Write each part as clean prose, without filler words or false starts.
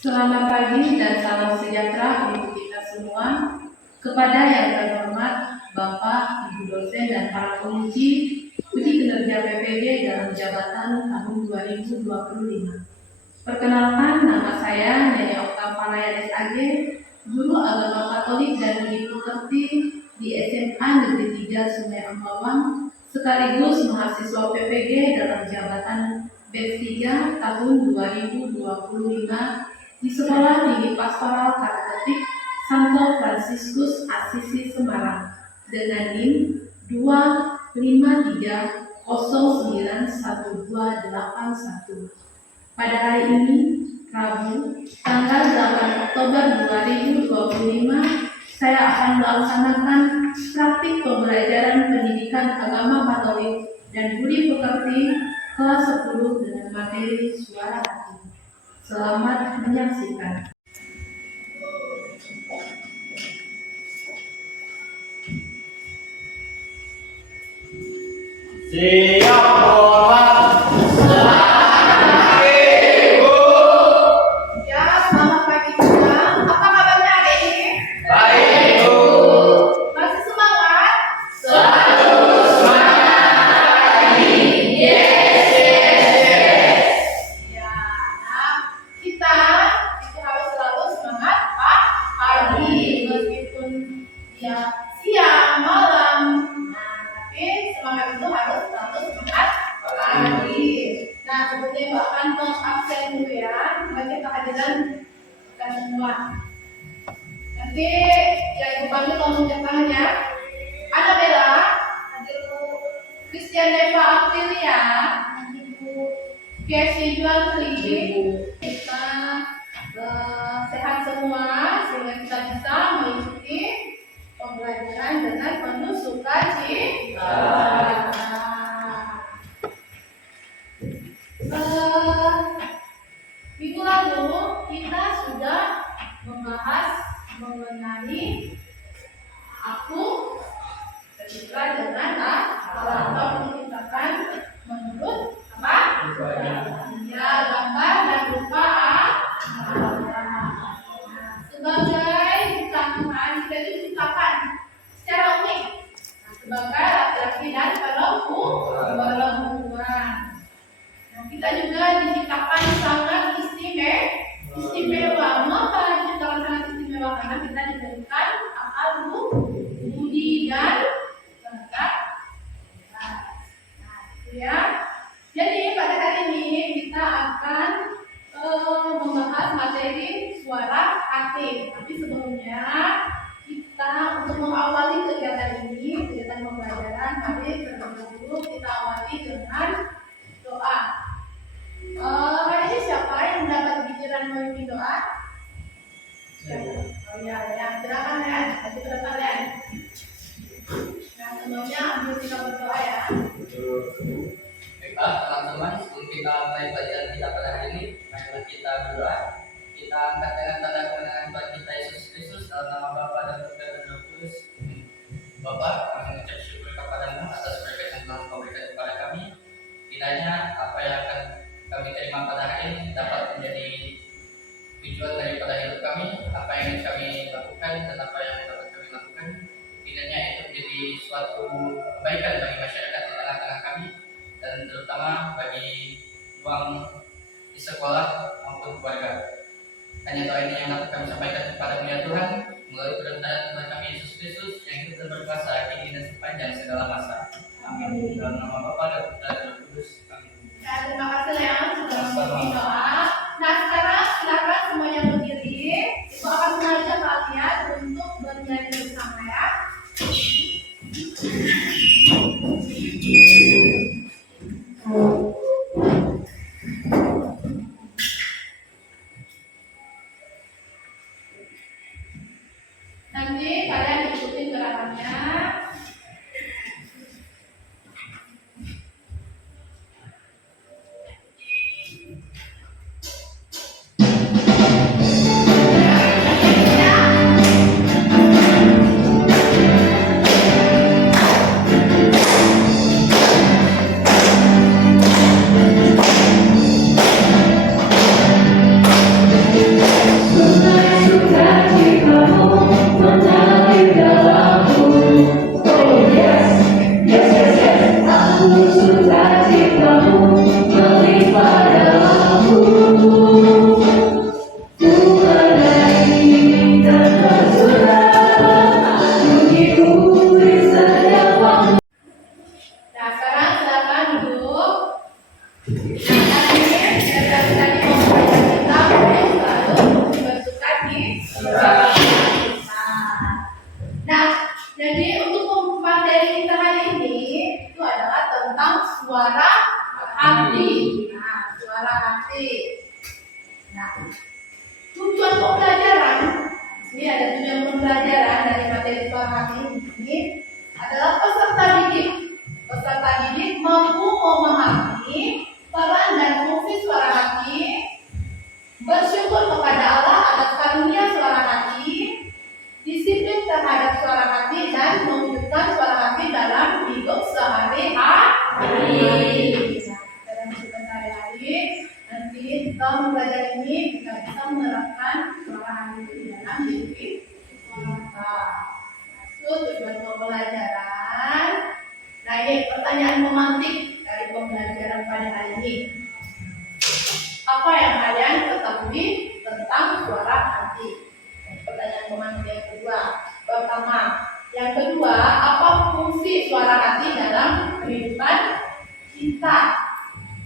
Selamat pagi dan salam sejahtera untuk kita semua. Kepada yang terhormat Bapak, Ibu dosen dan para penguji uji kinerja PPG dalam jabatan tahun 2025. Perkenalkan, nama saya Nyonya Oktaviana SAG, guru agama Katolik dan Ibu Kerti di SMA Negeri 3 Sungai Empawang, sekaligus mahasiswa PPG dalam jabatan batch 3 tahun 2025 di Sekolah Tinggi Pastoral Katolik Santo Fransiskus Asisi Semarang dengan NIM 253091281. Pada hari ini, Rabu, tanggal 8 Oktober 2025, saya akan melaksanakan praktik pembelajaran pendidikan agama Katolik dan budi pekerti kelas 10 dengan materi suara hati. Selamat menyaksikan. Siap, hormat. Selamat Ibu. Ya, selamat pagi juga. Apa kabarnya hari ini? Baik, Ibu. Masih semangat? Selalu semangat. Yes. Ya, nah, kita itu harus selalu semangat pagi, meskipun ya siang, malam. Nah, tapi semangat itu harus selalu semangat pagi. Nah, sebelumnya Mbak akan absen dulu ya, bagi kehadiran kita semua. Nanti ya Ibu panggil langsung cek tangan ya. Annabella, nanti Ibu Christian Deva Aktilia, nanti Ibu Casey Juantri. Kita sehat semua sehingga kita bisa mengikuti pembelajaran dengan penuh sukacita. Minggu lalu kita sudah membahas mengenai aku ketika dengan atau menciptakan menurut apa? Ya, gambar dan rupa sebagai ciptaan kita itu diciptakan secara unik sebagai laki-laki dan perempuan. Nah, kita juga diciptakan sangat istimewa. Mengapa diciptakan sangat istimewa? Karena kita diberikan akal, budi dan bakat. Nah, itu ya. Jadi pada hari ini kita akan membahas materi suara hati. Tapi sebelumnya kita untuk mengawali kegiatan ini, kegiatan pembelajaran, mari terlebih dahulu kita awali dengan doa. Hari ini siapa yang mendapat pikiran memimpin doa? Oh ya, silakan ya, nanti ke depan ya. Nah, sebelumnya ambil sikap berdoa ya. Baiklah teman-teman, sebelum kita mulai pelajaran kita pada hari ini, marilah kita berdoa. Kita angkat dengan tanda kemenangan Tuhan kita Yesus Kristus dalam nama Bapa dan Putra dan Roh Kudus. Bapa, kami mengucap syukur kepadamu atas berkat yang telah Kau berikan kepada kami. Kiranya apa yang akan kami terima pada hari ini dapat menjadi tujuan daripada hidup kami, apa yang ingin kami lakukan dan apa yang dapat kami lakukan. Kiranya itu menjadi suatu kebaikan bagi masyarakat di tengah-tengah kami, dan terutama bagi ruang di sekolah maupun keluarga. Hanya doa ini yang dapat kami sampaikan kepada-Mu ya Tuhan, melalui permintaan Tuhan kami Yesus Kristus yang hidup dan berkuasa kini dan sepanjang segala masa. Amin. Dalam nama Bapa dan Putra dan Roh Kudus. Amin. Ya, terima kasih ya sudah memimpin doa. Nah, sekarang silakan semuanya berdiri. Ibu akan mengajak kalian untuk bernyanyi bersama ya. Nanti kalian ikutin gerakannya. pembelajaran. Ini ada tujuan pembelajaran dari materi suara hati ini adalah peserta didik. Peserta didik mampu memahami peran dan fungsi suara hati, bersyukur kepada Allah atas karunia suara hati, disiplin terhadap suara hati, dan mewujudkan suara hati dalam hidup sehari-hari. Dalam hidup sehari-hari, nanti kita belajar ini kita bisa menerapkan suara hati di dalam diri kita. Itu tujuan pembelajaran. Nah, ini pertanyaan memantik dari pembelajaran pada hari ini. Apa yang kalian ketahui tentang suara hati? Pertanyaan memantik yang kedua. Pertama, yang kedua, apa fungsi suara hati dalam kehidupan kita?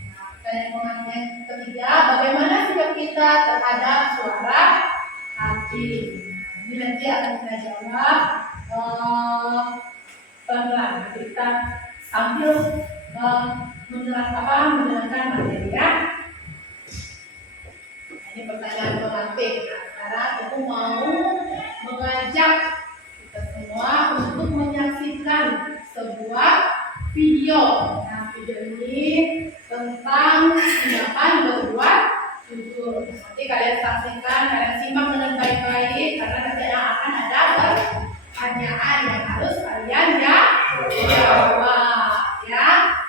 Nah, pertanyaan memantik yang ketiga, bagaimana sikap kita terhadap suara hati? Nah, ini nanti akan kita jawab pelan-pelan. Kita sambil menjelaskan materi ya. Ini pertanyaan pemantik. Nah, sekarang aku mau mengajak kita semua untuk menyaksikan sebuah video. Nah, video ini tentang tindakan berbuat jujur. Nanti kalian saksikan, kalian simak dengan baik-baik karena nanti akan ada pertanyaan yang harus kalian jawab ya.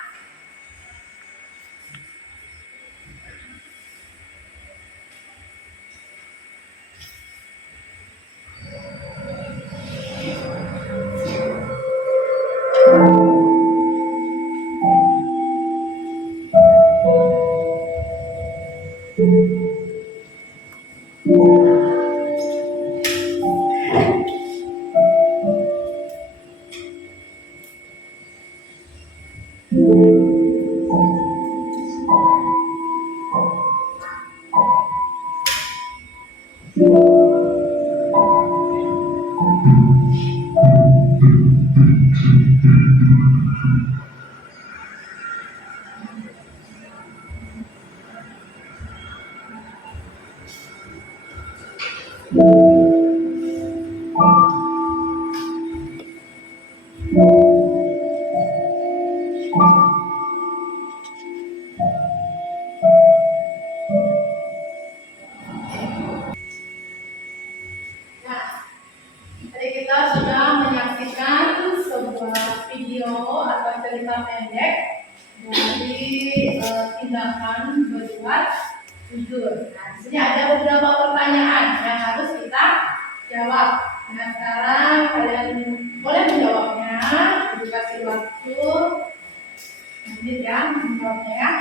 Tadi kita sudah menyaksikan sebuah video atau cerita pendek dari tindakan berbuat jujur. Nah, di sini ada beberapa pertanyaan yang harus kita jawab. Nah, sekarang kalian boleh menjawabnya. Dikasih waktu menit ya menjawabnya ya.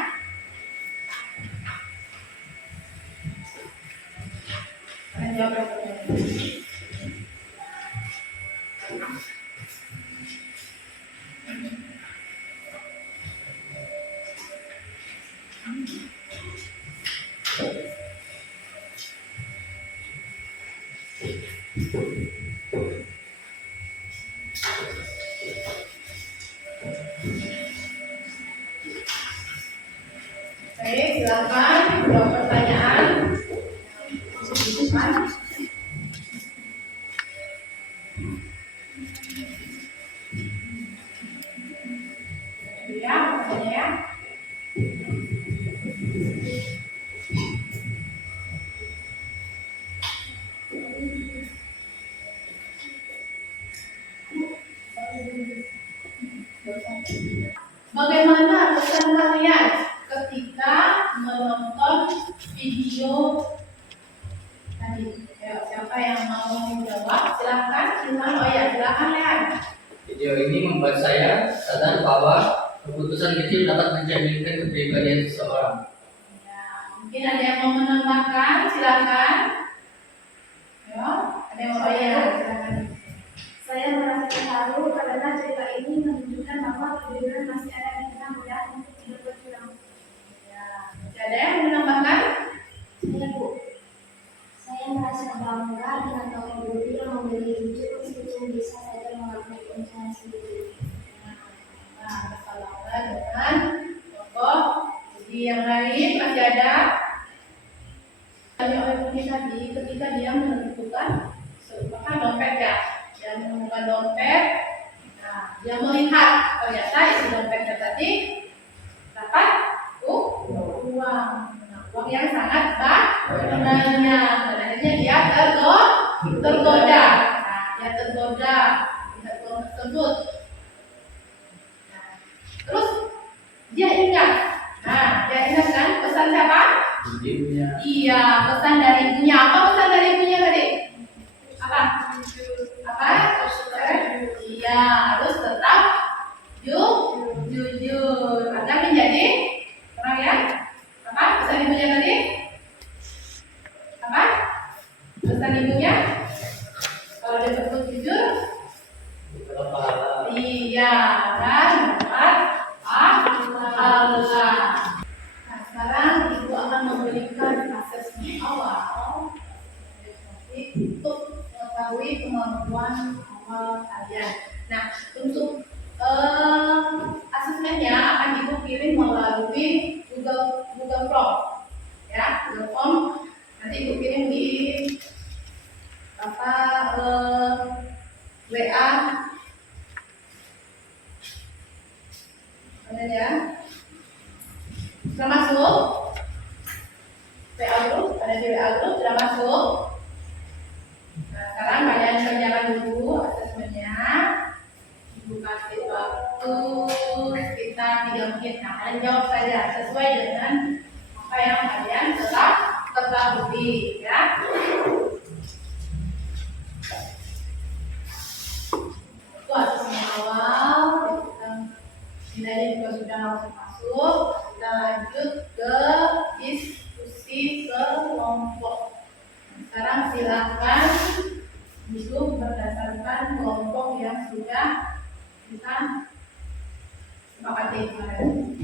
Kalian jawab pertanyaan. Baik, silakan jawab pertanyaan. Ya, pertanyaan. Bagaimana pesan kalian ketika menonton video tadi? Ayo, siapa yang mau menjawab? Silakan. Oh ya, silakan Lehan. Video ini membuat saya sadar bahwa keputusan kecil dapat mencerminkan kepribadian seseorang. Ya, mungkin ada yang mau menambahkan? Silakan. Ya, ada yang mau silakan. Saya merasa terharu karena cerita ini menunjukkan bahwa kejujuran masih ada di kita mudah untuk tidak bercurang. Ya, masih ada yang mau menambahkan? Iya Bu, saya merasa bangga dengan tokoh guru yang memilih jujur meskipun bisa saja melakukan pencarian sendiri. Nah, bersama dengan tokoh. Jadi yang lain masih ada? Tanya oleh Budi tadi ketika dia menentukan apakah dompet ya, dia menemukan dompet, nah, dia melihat ternyata isi dompetnya tadi dapat uang, nah, uang yang sangat banyaknya, dan akhirnya dia tergoda, nah, dia tergoda melihat uang tersebut, nah, terus dia ingat, nah, dia ingat kan pesan siapa? Ibunya. Iya, pesan dari ibunya. Apa pesan dari ibunya tadi? Apa? Apa? Iya, harus tetap jujur agar menjadi orang yang apa? Pesan ibunya tadi? Apa? Pesan ibunya? Kalau dia tetap jujur, iya, dan dapat pahala. Nah, sekarang ibu akan memberikan asesmen awal untuk mengetahui kemampuan awal kalian. Nah, untuk asesmennya akan ibu kirim melalui Google Form, ya, Google Form. Nanti ibu kirim di WA, mana ya? Sudah masuk? WA group, ada di WA group, sudah masuk? Nah, sekarang kalian kerjakan dulu asesmennya. Ibu kasih waktu sekitar 3 menit. Nah, kalian jawab saja sesuai dengan apa yang kalian telah ketahui, ya. Itu asesmen awal. Nilainya juga sudah langsung masuk. Kita lanjut ke diskusi kelompok. Sekarang silakan duduk berdasarkan kelompok yang sudah kita sepakati kemarin.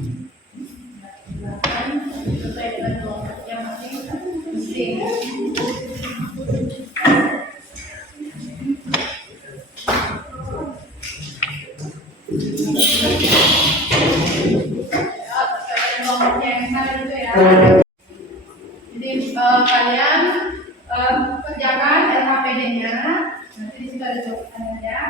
Silakan sesuai dengan kelompoknya masing-masing. Kelompoknya yang sana itu ya. Jadi kalian kerjakan LKPD-nya. Nanti di situ ada jawabannya ya.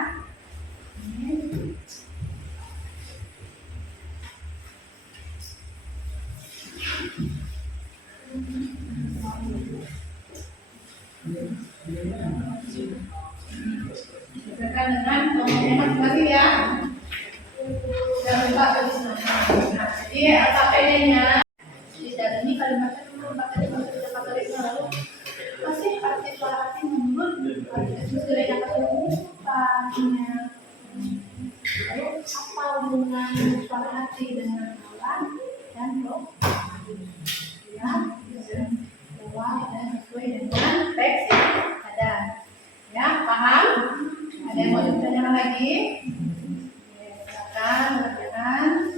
Kerjakan dengan kelompoknya masing-masing ya. Jangan lupa tulis nama. Nah, jadi LKPD-nya di dalam ini kalimatnya dulu pakai lalu masih arti suara hati menurut terus gereja katanya lalu apa hubungan suara hati dengan alam dan roh ya bahwa dan sesuai dengan teks yang ada ya, paham? Ada yang mau ditanyakan lagi? Silakan mengerjakan.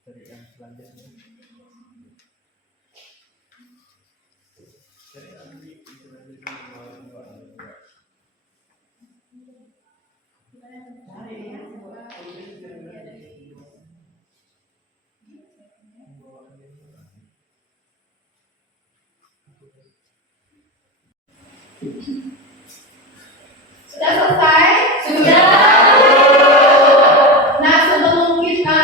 Dari yang selanjutnya. Sudah selesai? Sudah. Nah, sebelum kita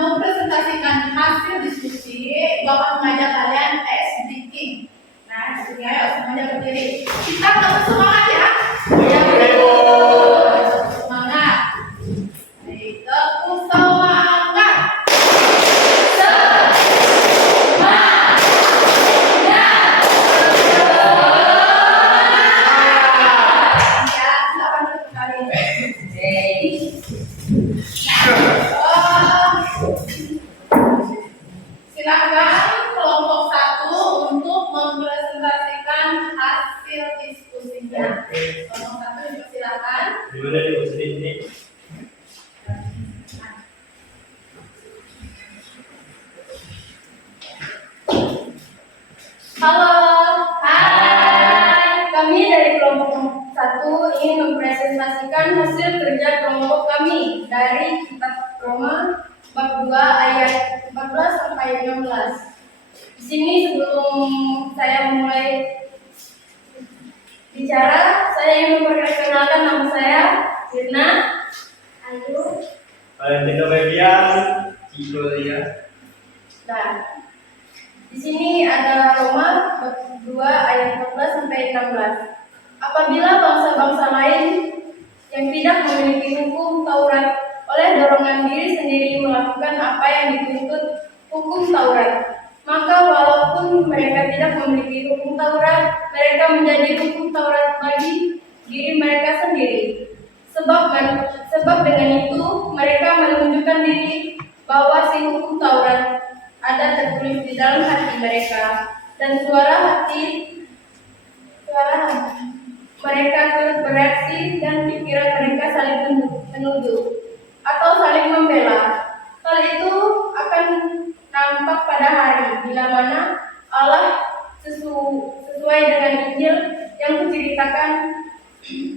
mempresentasikan hasil diskusi, Bapak mengajak kalian tes speaking. Nah, di sini ayo semuanya berdiri. Kita tetap semangat ya. Semangat. Baik, tepuk semangat. sini. Halo, hai. Kami dari kelompok 1 ingin mempresentasikan hasil kerja kelompok kami dari kitab Roma bab 2 ayat 14 sampai 16. Di sini sebelum saya mulai bicara, saya ingin memperkenalkan nama saya, Firna, Ayu, Valentino Febian. Ciko ya. dan di sini ada Roma bab 2 ayat 14 sampai 16. Apabila bangsa-bangsa lain yang tidak memiliki hukum Taurat oleh dorongan diri sendiri melakukan apa yang dituntut hukum Taurat, maka walaupun mereka tidak memiliki hukum Taurat, mereka menjadi hukum Taurat bagi diri mereka sendiri. Sebab dengan itu mereka menunjukkan diri bahwa si hukum Taurat ada tertulis di dalam hati mereka, dan suara mereka turut bereaksi dan pikiran mereka saling menuduh atau saling membela. Hal itu akan nampak pada hari bila mana Allah sesuai dengan Injil yang kuceritakan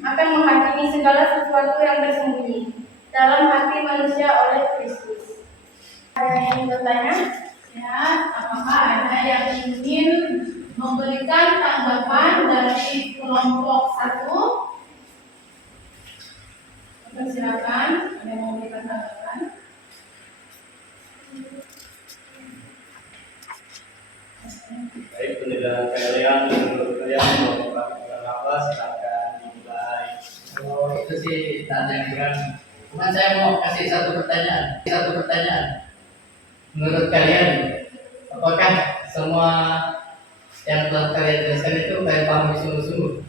akan menghakimi segala sesuatu yang tersembunyi dalam hati manusia oleh Kristus. Ada yang bertanya? Ya, apakah ada yang ingin memberikan tanggapan dari kelompok 1? Silakan, ada yang mau memberikan tanggapan? Baik, penjelasan kalian menurut kalian mau melakukan apa? Silakan dimulai. Oh, itu sih tak ada yang kurang. Cuma saya mau kasih satu pertanyaan. Menurut kalian, apakah semua yang telah kalian jelaskan itu kalian pahami sungguh-sungguh?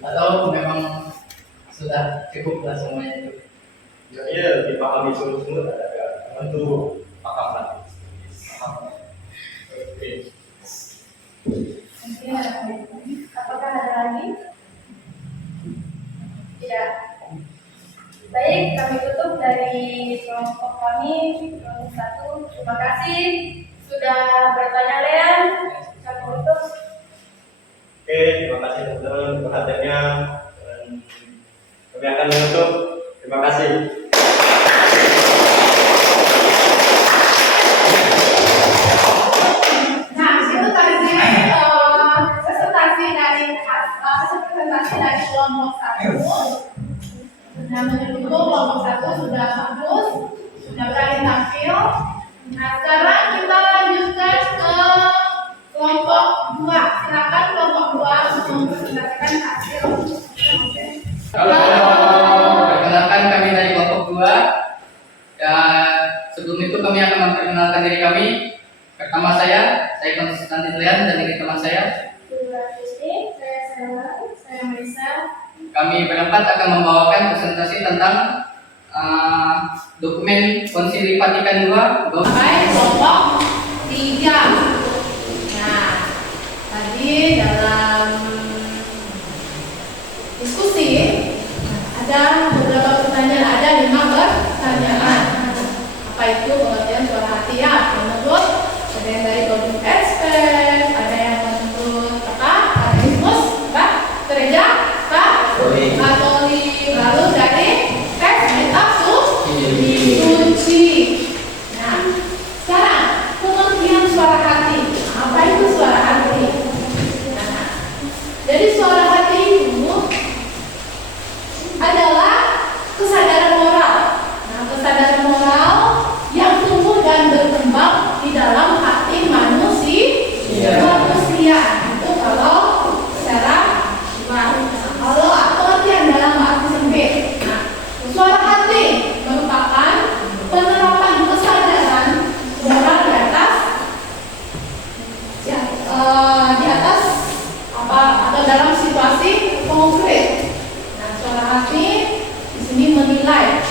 Atau memang sudah cukuplah semuanya itu? Ya, dipahami sungguh-sungguh ada tentu paham lah. Paham. Oke. Mungkin ada yang lain. Apakah ada lagi? Tidak. Baik, kami tutup dari kelompok kami, kelompok 1. Terima kasih sudah bertanya, Lean. Kami tutup. Oke, terima kasih teman-teman perhatiannya. Dan kami akan menutup. Terima kasih. Nah, itu tadi presentasi dari kelompok 1. Nah, menurutku kelompok 1 sudah bagus, sudah berani tampil. Nah, sekarang kita lanjutkan ke kelompok 2. Silakan kelompok 2 untuk mempresentasikan hasil. Halo, perkenalkan kami dari kelompok 2. Dan sebelum itu kami akan memperkenalkan diri kami. Pertama saya Konstantin Lean, dan ini teman saya. Saya Sarah. Saya Melissa. Kami berempat akan membawakan presentasi tentang dokumen Konsili Vatikan II. Sampai kelompok 3. Nah, tadi dalam diskusi ada beberapa pertanyaan, ada 5 pertanyaan. Apa itu pengertian suara hati? Ya, menurut ada yang dari Golden Expert, ada yang menurut Katekismus, gereja, Katolik, lalu dari teks kitab suci. Nah, sekarang pengertian suara hati. Apa itu suara hati? Nah, jadi suara hati itu adalah kesadaran moral. Nah, kesadaran moral yang tumbuh dan berkembang di dalam hati manusia. Itu kalau secara luas. Kalau pengertian dalam arti sempit. Nah, suara hati merupakan penerapan kesadaran moral di atas apa atau dalam situasi konkret. Nah, suara hati di sini menilai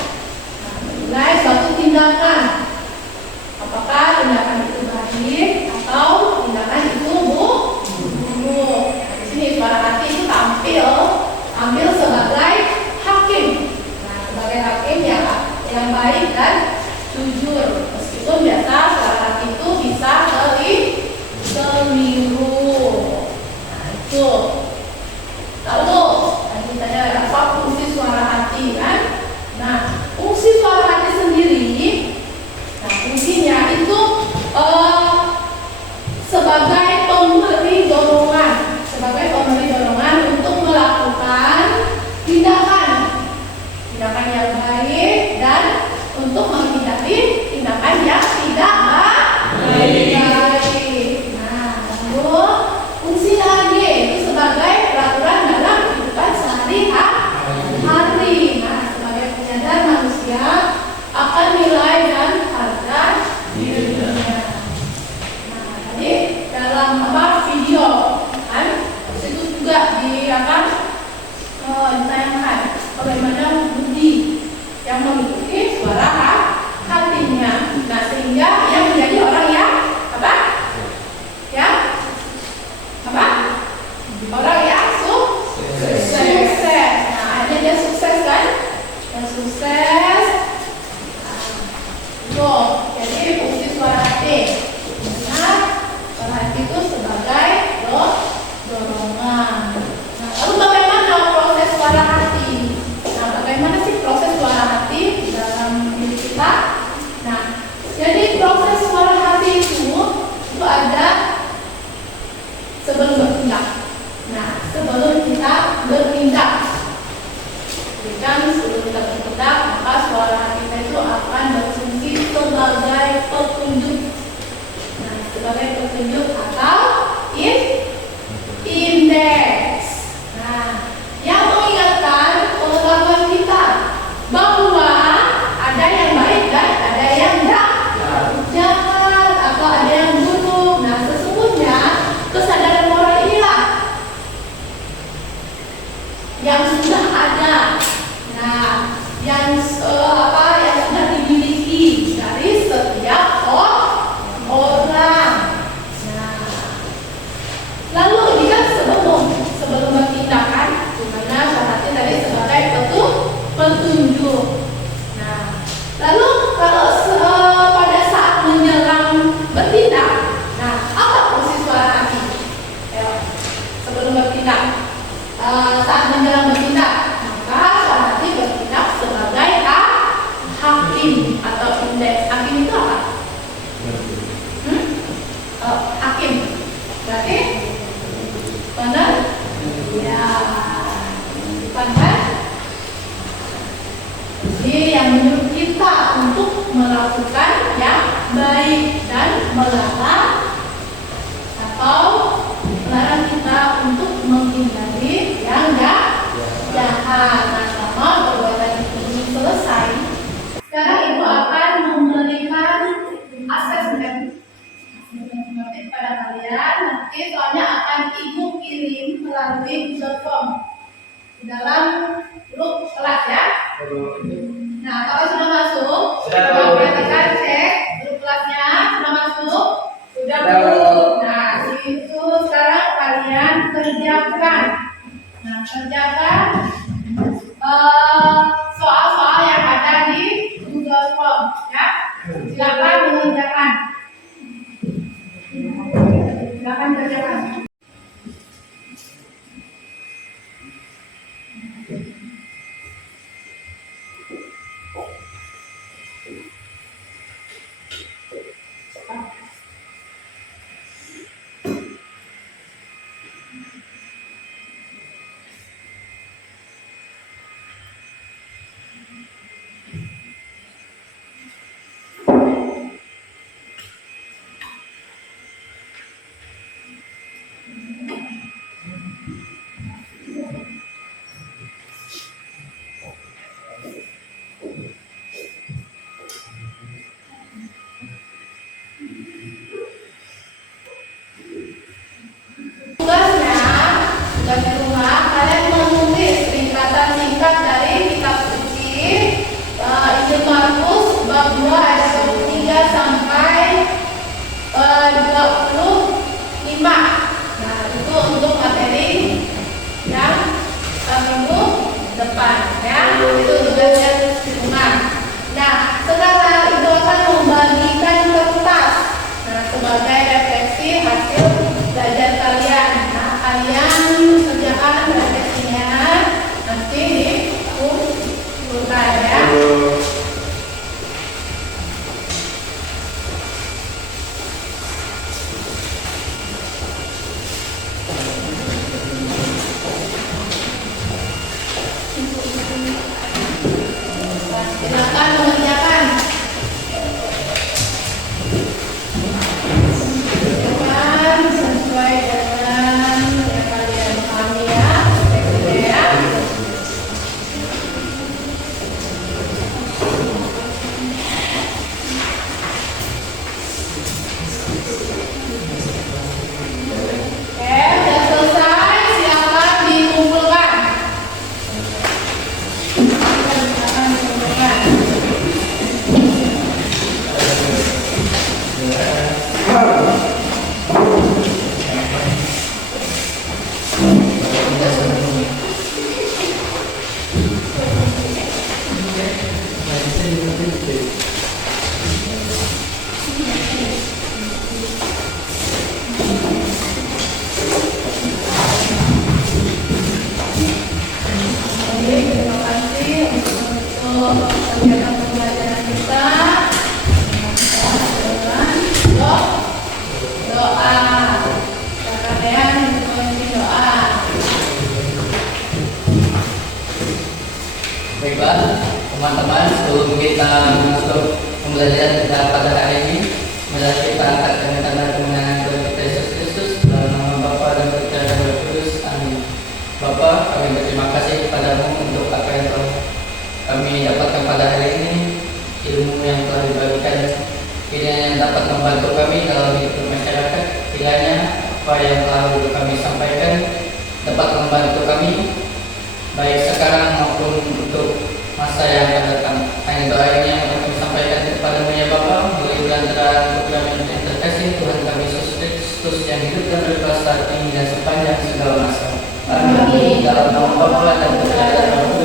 suatu tindakan. Apakah tindakan itu baik atau tindakan itu buruk? Nah, di sini suara hati itu tampil sebagai hakim. Nah, sebagai sebagai hakim yang baik dan jujur. Meskipun biasa suara hati itu bisa keliru. Nah, itu. Lalu tadi tanya apa fungsi suara hati kan? Nah, fungsi suara hati sendiri, nah fungsinya itu sebagai pemberi dorongan untuk melakukan tindakan yang baik dan untuk menghindari tindakan yang tidak baik. Nah, lalu fungsi lagi itu sebagai peraturan dalam kehidupan sehari-hari. Nah, sebagai penyadar manusia akan nilai dan harga dirinya. Nah, tadi dalam video kan itu juga ditayangkan bagaimana Budi yang mengikuti suara hatinya. Nah, sehingga yang menjadi orang yang orang yang sukses. Nah, akhirnya dia sukses kan? Yang sukses. Jadi fungsi suara hati. Nah, suara hati itu sebagai dorongan. Nah, lalu bagaimana proses suara hati? Nah, bagaimana sih proses suara hati di dalam diri kita? Nah, jadi proses suara hati itu ada sebelum bertindak. Nah, sebelum kita bertindak, sebelum kita bertindak, maka suara hati kita itu akan berfungsi sebagai petunjuk. Nah, sebagai petunjuk atau indeks. Nah, yang mengingatkan pengetahuan kita bahwa ada yang baik dan ada yang jahat atau ada yang buruk. Nah, sesungguhnya kesadaran moral inilah yang sudah ada. Nah, yang sudah dimiliki dari setiap orang. Nah, lalu ini kan sebelum bertindakan, dimana syaratnya tadi sebagai petunjuk. Nah, lalu kalau pada saat menjelang bertindak, nah apa fungsi suara hati? Sebelum bertindak, saat menjelang bertindak, maka suara hati bertindak sebagai hakim atau indeks. Hakim itu apa? Hakim berarti benar? Ya, bukan kan? Jadi yang menyuruh kita untuk melakukan yang baik dan melarang kita untuk menghindari yang jahat. Nah, selama perbuatan itu belum selesai, sekarang ibu akan memberikan asesmen pada kalian. Nanti soalnya akan ibu kirim melalui Google Form di dalam grup kelas ya. Nah, kalau sudah masuk, perhatikan cek grup kelasnya sudah masuk, sudah belum. Nah, itu sekarang kalian kerjakan. Nah, kerjakan soal-soal yang ada di Google Form ya. Silakan mengerjakan. Silakan kerjakan. depan ya, itu tugasnya Oke, terima kasih untuk kegiatan pembelajaran kita. Dengan doa. Kalian mengikuti doa. Baiklah, teman-teman, sebelum kita masuk pembelajaran kita pada hari ini, mari kita angkat dengan tanda kemenangan Tuhan kita Yesus Kristus dalam nama Bapa dan Putra dan Roh Kudus. Amin. Bapa, kami berterima kasih kepadamu untuk apa yang telah kami dapatkan pada hari ini, ilmu yang telah dibagikan, kiranya yang dapat membantu kami dalam hidup masyarakat, kiranya apa yang telah kami sampaikan dapat membantu kami baik sekarang maupun untuk masa yang akan datang. Hanya doa ini yang kami sampaikan kepada-Mu ya Bapa, melalui perantaraan Putra yang terkasih Tuhan kami Yesus Kristus yang hidup dan berkuasa saat ini dan sepanjang segala masa. Amin. Dalam nama Bapa dan Putra dan Roh